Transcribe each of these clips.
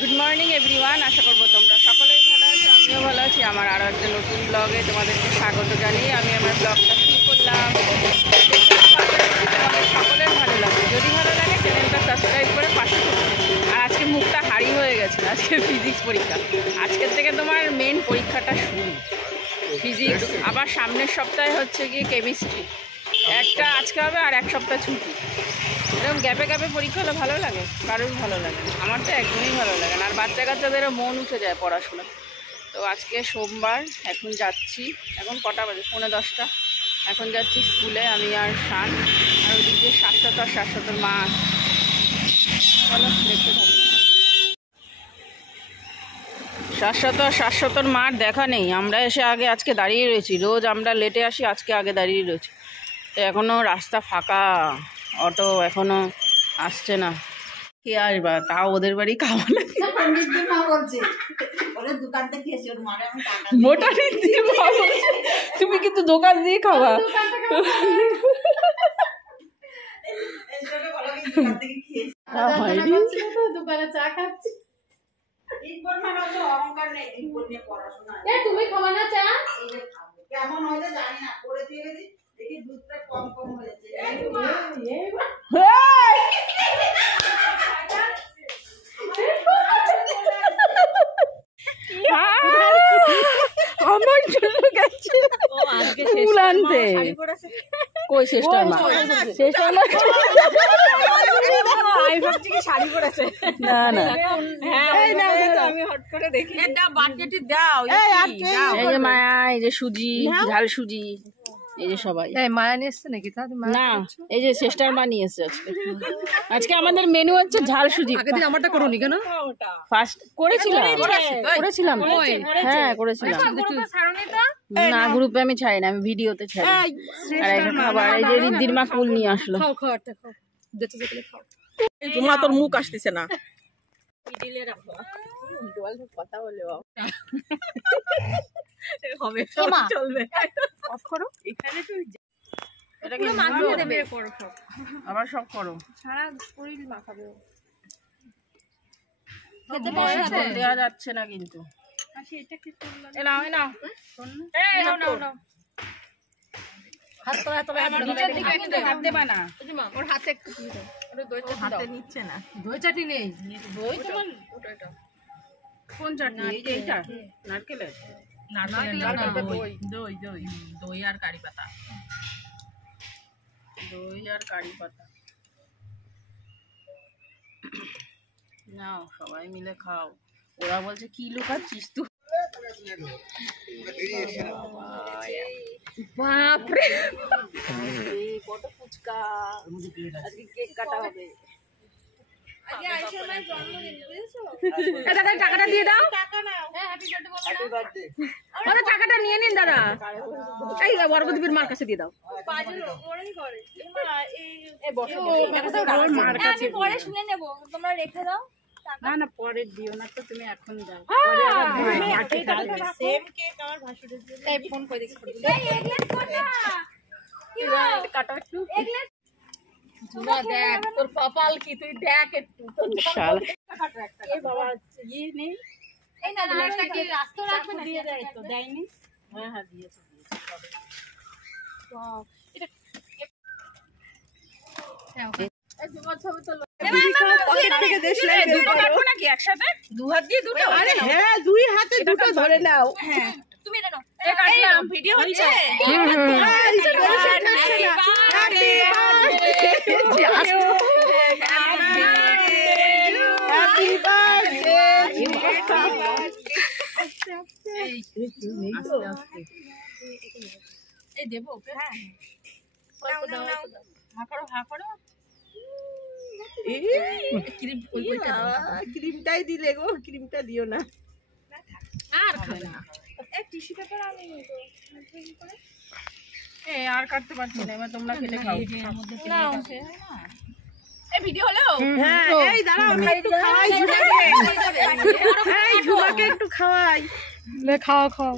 Good morning everyone, আশা করবো তোমরা সকলেই ভালো আছো, আমিও ভালো আছি। আমার আরও একটা নতুন ব্লগে তোমাদেরকে স্বাগত জানিয়ে আমি আমার ব্লগটা শুরু করলাম। তোমাদের সকলের ভালো লাগে, যদি ভালো লাগে চ্যানেলটা সাবস্ক্রাইব করে পাশে থাকো। আর আজকে মুখটা হারি হয়ে গেছে, আজকে ফিজিক্স পরীক্ষা। আজকের থেকে তোমার মেন পরীক্ষাটা শুরু, ফিজিক্স। আবার সামনের সপ্তাহে হচ্ছে গিয়ে কেমিস্ট্রি, একটা আজকে হবে আর এক সপ্তাহ ছুটি। এরকম গ্যাপে গ্যাপে পরীক্ষা হলে ভালো লাগে? কারোর ভালো লাগে না, আমার তো একদমই ভালো লাগে না। আর বাচ্চা কাচ্চাদেরও মন উঠে যায় পড়াশোনা। তো আজকে সোমবার, এখন যাচ্ছি। এখন কটা বাজে? 9:30। এখন যাচ্ছি স্কুলে, আমি আর শান। আর ওদিক দিয়ে শাশ্বতর মা। চলো দেখতে থাকি। শাশ্বতর মার দেখা নেই। আমরা এসে আগে আজকে দাঁড়িয়ে রয়েছি, রোজ আমরা লেটে আসি, আজকে আগে দাঁড়িয়ে রয়েছি। তো এখনও রাস্তা ফাঁকা, অটো এখনো আসছে না। কে আসবা? তাও ওদের বাড়ি খাওয়া তুমি কিন্তু দোকান দিয়ে খাওয়া। দোকানে চা খাচ্ছি। তুমি খাওয়া না চা? কেমন হয়েছে জানি না, করে দিয়ে গেছি দেখি দুধটা কম হয়েছে। আমার জন্য গেছে ফুল আনতে। কই শেষটার মা? শেষটার মা শাড়ি পরেছে। না না, আমি হট করে দেখি। দাও বাটিটি দাও। এই যে মায়া, এই যে সুজি, ঝাল সুজি, এই যে সবাই। মায়া নিয়ে এসছে নাকি? না, এই যে শেষটার মা নিয়ে এসছে আজকে। আজকে আমাদের মেনু হচ্ছে ঝাল সুজি। আগের আমারটা করোনি কেন? ফার্স্ট করেছিলাম। হ্যাঁ করেছিলাম। না গ্রুপে আমি ছাড়ি না, আমি ভিডিওতে ছাড়ি। আর একটা খাবার, এই যে রিদ্দির মা কুল নিয়ে আসলো। তোমার তোর মুখ আসতেছে না। কথা বলে হবে, চলবে। অফ করো। এখানে তো এটা কি মাখিয়ে দেবে? করো সব, আবার সব করো। সারা শরীর মাখাবে। খেতে বসে দেওয়া যাচ্ছে না কিন্তু। আচ্ছা এটা কি করলাম? এ নাও নাও। এই নাও। হাত তোলা তোলা, আমার নিচের দিকে কিন্তু হাত দেবা না। ওর হাতে একটু দিয়ে দাও। ওর দইটা হাতে নিচ্ছে না। দই চাটনি নেই। দই তো ওটা। কোন চাটনি? এই যে এইটা নারকেলের। দই আর কারি পাতা। নাও সবাই মিলে খাও। ওরা বলছে কি লুকাচ্ছিস তুই? বাপরে কত ফুচকা। আজকে কেক কাটা হবে। টাকাটা দিয়ে দাও। টাকাটা নিয়ে নিন দাদা। এই বরবদ্বীপের মার কাছে দিয়ে দাও। পরে শুনে নেব, তোমরা রেখে দাও। না না পরে দিও না তো, তুমি এখন দাও। ফোন করে দেখি কাটা একটু। দেখ তোর কপাল কি, তুই দেখ একটু। দেয়নি। হ্যাঁ দিয়েছে। একসাথে দু হাত দিয়ে দুটো? হ্যাঁ দুই হাতে দুটো ধরে নাও। হ্যাঁ তুমি ভিডিও হচ্ছে। এই দেবো ওকে? হ্যাঁ হা করো। ক্রিমটাই দিলে গো, ক্রিমটা দিও না। আর খাবে না। এক টিস্যু পেপার আমি আর কাটতে পারছি না। এবার তোমরা খেলে খাও। এই ভিডিও হলো? হ্যাঁ এই দাঁড়াও, একটু খাওয়াই ঝুমাকে। এই ঝুমাকে একটু খাওয়াই। খাও।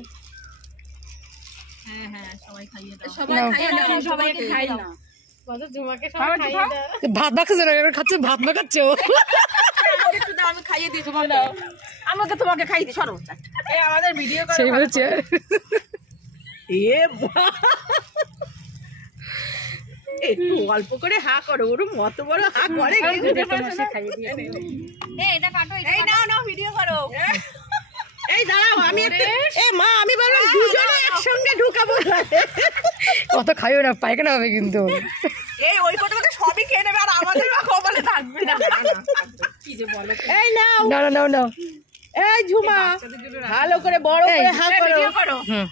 হ্যাঁ সবাই খাইয়ে দাও। সবাইকে খাই না। ভাত মাখাচ্ছে, ভাত মাখাচ্ছে। আমি খাই খাইয়ে দিই তোমাকে, আমাকে তোমাকে খাইয়ে দিই, সরো আমাদের ভিডিও করে সেই বলছে এ একটু অল্প করে হা করো, ওর মত বড় হা করে এটা কাটো, এই নাও নাও ভিডিও করো। এই দাঁড়াও আমি মা আমি বললাম দুজনে একসঙ্গে ঢুকাবো, কত খাইও না, পায়খানা হবে কিন্তু। এই ওই কথা সবই খেয়ে নেবে আর আমাদের বা কপালে থাকবে না। কি যে বলো, এই নাও না না না, এই ঝুমা ভালো করে বড় করে হা করো। হুম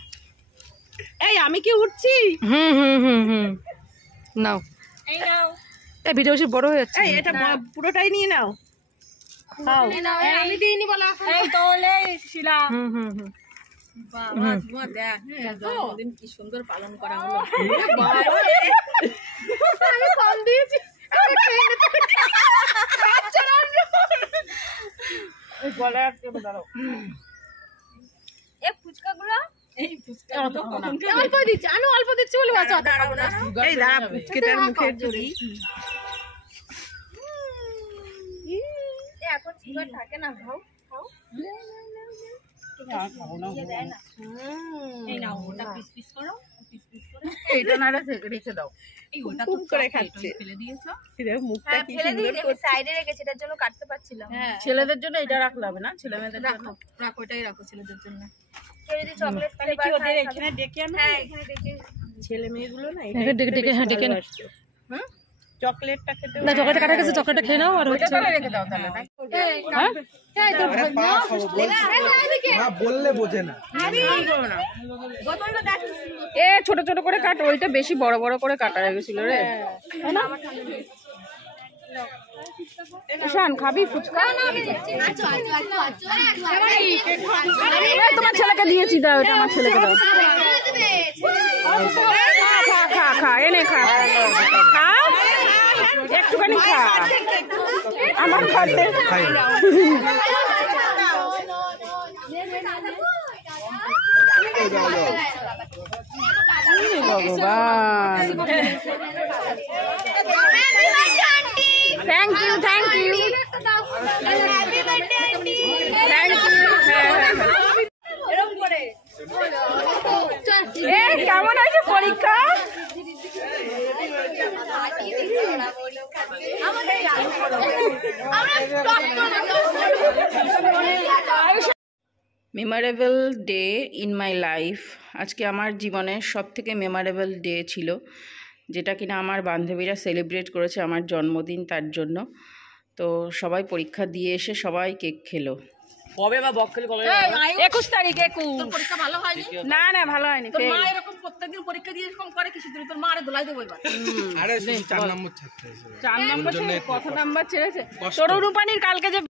এই আমি কি উঠছি? হুম হুম হুম হুম নাও, এই নাও, এই ভিডিও বেশি বড় হয়ে যাচ্ছে। এই এটা পুরোটাই নিয়ে নাও, খাও। আমি দিইনি বলা, এই তোলে শিলা। হুম হুম হুম বাবা ঝুমা দেখ জন্মদিন কি সুন্দর পালন করা হলো। আমি কম দিয়েছি। গলা আটকে দাঁড়াও। এই ফুচকাগুলো এই ফুচকা অল্প দিচ্ছি, আমি অল্প দিচ্ছি বলে বাঁচা। এই দাঁড়া ফুচকাটার মুখে জড়ি। এখন সুগার থাকে না, খাও খাও। এই নাও, ওটা পিস পিস করো, পিস পিস করে। এইটা নাড়া রেখে দাও। এই ওটা খুব করে খাচ্ছে। ফেলে দিয়েছো? মুখটা হ্যাঁ কি ফেলে সুন্দর দিই, করছে। সাইডে রেখেছি, এটার জন্য কাটতে পারছিলাম। হ্যাঁ ছেলেদের জন্য এটা রাখলে হবে না, ছেলে মেয়েদের জন্য রাখো, রাখো, এটাই রাখো ছেলেদের জন্য। কেউ যদি চকলেট ফ্লেভার কি ওদের খায়, এখানে ডেকে আনো? হ্যাঁ এখানে দেখি। ছেলে মেয়েগুলো না হ্যাঁ, ডেকে ডেকে, হ্যাঁ, ডেকে নাও। হ্যাঁ চকলেটটা খেতে না চকলেট কাটা গেছে, চকলেটটা খেয়ে নাও। আর হচ্ছে রেখে দাও তাহলে। হ্যাঁ বললে বোঝে না। এ ছোট ছোট করে কাট, ওইটা বেশি বড় বড় করে কাটা হয়ে গেছিল রে। শান খাবি ফুচকা? এই তোমার ছেলেকে দিয়েছি, দাও এটা আমার ছেলেকে দাও। খা খা খা এনে খা খা একটুখানি খা, আমার খাতে ভগবান। Thank you thank you thank you. এ কেমন আছে পরীক্ষা? Memorable day in my life. আজকে আমার জীবনের সবথেকে মেমোরেবল ডে ছিল, যেটা কিনা আমার বান্ধবীরা সেলিব্রেট করেছে আমার জন্মদিন, তার জন্য। তো সবাই পরীক্ষা দিয়ে এসে সবাই কেক খেলো। কবে বা বক খেলে কবে? 21 তারিখ 21। পরীক্ষা ভালো হয়নি? না না ভালো হয়নি। তোর মা এরকম প্রত্যেকদিন পরীক্ষা দিয়ে এরকম করে কিছু দিন, তোর মা আরে দোলাই দেবো এবার। আরে 4 নম্বর ছাত্র হিসেবে 4 নম্বর ছেড়ে কত নাম্বার ছেড়েছে? তরু রূপানির কালকে যে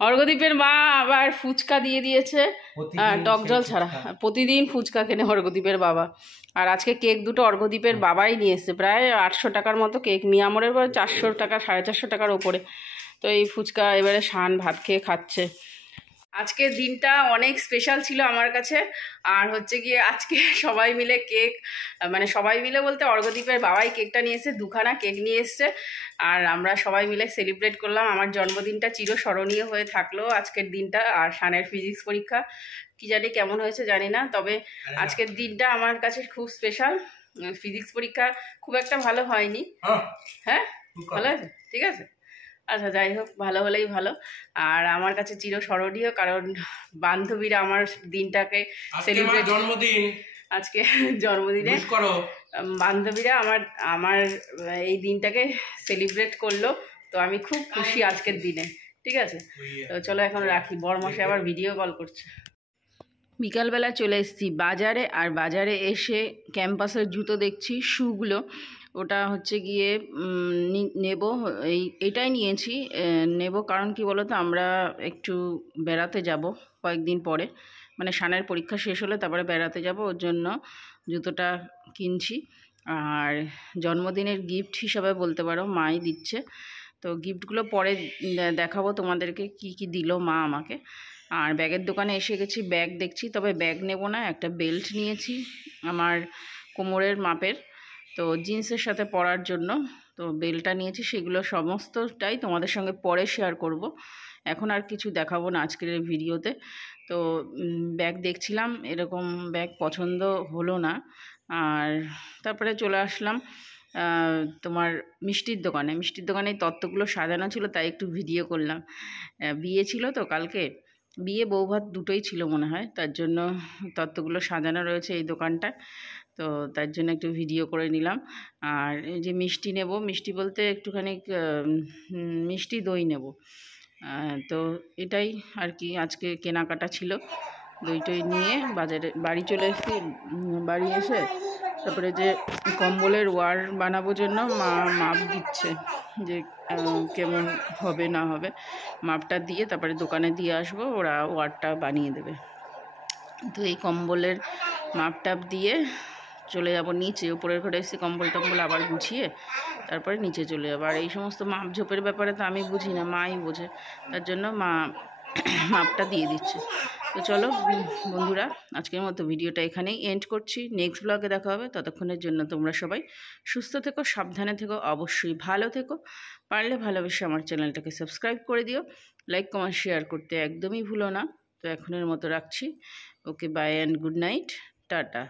অর্ঘদীপের মা আবার ফুচকা দিয়ে দিয়েছে, টক জল ছাড়া। প্রতিদিন ফুচকা কেনে অর্ঘদীপের বাবা। আর আজকে কেক দুটো অর্ঘদীপের বাবাই নিয়ে এসছে, প্রায় 800 টাকার মতো কেক। মিয়ামরের পরে 400 টাকা 450 টাকার ওপরে। তো এই ফুচকা এবারে শান ভাত খেয়ে খাচ্ছে। আজকের দিনটা অনেক স্পেশাল ছিল আমার কাছে। আর হচ্ছে গিয়ে আজকে সবাই মিলে কেক, মানে সবাই মিলে বলতে অর্ঘদীপের বাবাই কেকটা নিয়ে এসছে, 2খানা কেক নিয়ে এসছে। আর আমরা সবাই মিলে সেলিব্রেট করলাম। আমার জন্মদিনটা চিরস্মরণীয় হয়ে থাকলো আজকের দিনটা। আর শানের ফিজিক্স পরীক্ষা কি জানি কেমন হয়েছে জানি না, তবে আজকের দিনটা আমার কাছে খুব স্পেশাল। ফিজিক্স পরীক্ষা খুব একটা ভালো হয়নি। হ্যাঁ ভালো আছে, ঠিক আছে। আচ্ছা যাই হোক, ভালো হলেই ভালো। আর আমার কাছে চিরস্মরণীয়, কারণ বান্ধবীরা আমার দিনটাকে সেলিব্রেট, জন্মদিন আজকে জন্মদিনে বান্ধবীরা আমার এই দিনটাকে সেলিব্রেট করলো। তো আমি খুব খুশি আজকের দিনে, ঠিক আছে। তো চলো এখন রাখি, বরমশাই আবার ভিডিও কল করছে। বিকালবেলা চলে এসেছি বাজারে। আর বাজারে এসে ক্যাম্পাসের জুতো দেখছি, শুগুলো, ওটা হচ্ছে গিয়ে নেব। এইটাই নিয়েছি, নেব কারণ কি বলো তো, আমরা একটু বেড়াতে যাব কয়েকদিন পরে, মানে শানের পরীক্ষা শেষ হলে তারপরে বেড়াতে যাব, ওর জন্য জুতোটা কিনছি। আর জন্মদিনের গিফট হিসাবে বলতে পারো, মাই দিচ্ছে। তো গিফটগুলো পরে দেখাবো তোমাদেরকে, কি কি দিল মা আমাকে। আর ব্যাগের দোকানে এসে গেছি, ব্যাগ দেখছি, তবে ব্যাগ নেব না। একটা বেল্ট নিয়েছি আমার কোমরের মাপের, তো জিন্সের সাথে পরার জন্য। তো তো বেলটা নিয়েছি, সেগুলো সমস্তটাই তোমাদের সঙ্গে পরে শেয়ার করব। এখন আর কিছু দেখাবো না আজকের এই ভিডিওতে। তো ব্যাগ দেখছিলাম, এরকম ব্যাগ পছন্দ হলো না, আর তারপরে চলে আসলাম তোমার মিষ্টির দোকানে এই তত্ত্বগুলো সাজানো ছিল, তাই একটু ভিডিও করলাম। বিয়ে ছিল তো কালকে, বিয়ে বৌভাত দুটোই ছিল মনে হয়, তার জন্য তত্ত্বগুলো সাজানো রয়েছে এই দোকানটায়। তো তার জন্য একটু ভিডিও করে নিলাম। আর এই যে মিষ্টি নেব, মিষ্টি বলতে একটুখানি মিষ্টি দই নেব। তো এটাই আর কি আজকে কেনাকাটা ছিল। দই টই নিয়ে বাড়ি চলে এসেছি। বাড়ি এসে তারপরে যে কম্বলের ওয়ার বানাবো জন্য মা মাপ দিচ্ছে, যে কেমন হবে না হবে, মাপটা দিয়ে তারপরে দোকানে দিয়ে আসবো, ওরা ওয়ারটা বানিয়ে দেবে। তো এই কম্বলের মাপটাপ দিয়ে চলে যাব নিচে, উপরের ঘরে এসে কম্বল টম্বল আবার গুছিয়ে তারপরে নিচে চলে যাবো। আর এই সমস্ত মাপ ঝোপের ব্যাপারে তো আমি বুঝি না, মাই বোঝে, তার জন্য মা মাপটা দিয়ে দিচ্ছে। তো চলো বন্ধুরা, আজকের মতো ভিডিওটা এখানেই এন্ড করছি। নেক্সট ব্লগে দেখা হবে, ততক্ষণের জন্য তোমরা সবাই সুস্থ থেকো, সাবধানে থেকো, অবশ্যই ভালো থেকো। পারলে ভালোবেসে আমার চ্যানেলটাকে সাবস্ক্রাইব করে দিও, লাইক কমেন্ট শেয়ার করতে একদমই ভুলো না। তো এখনের মতো রাখছি। Okay, bye and good night, tata.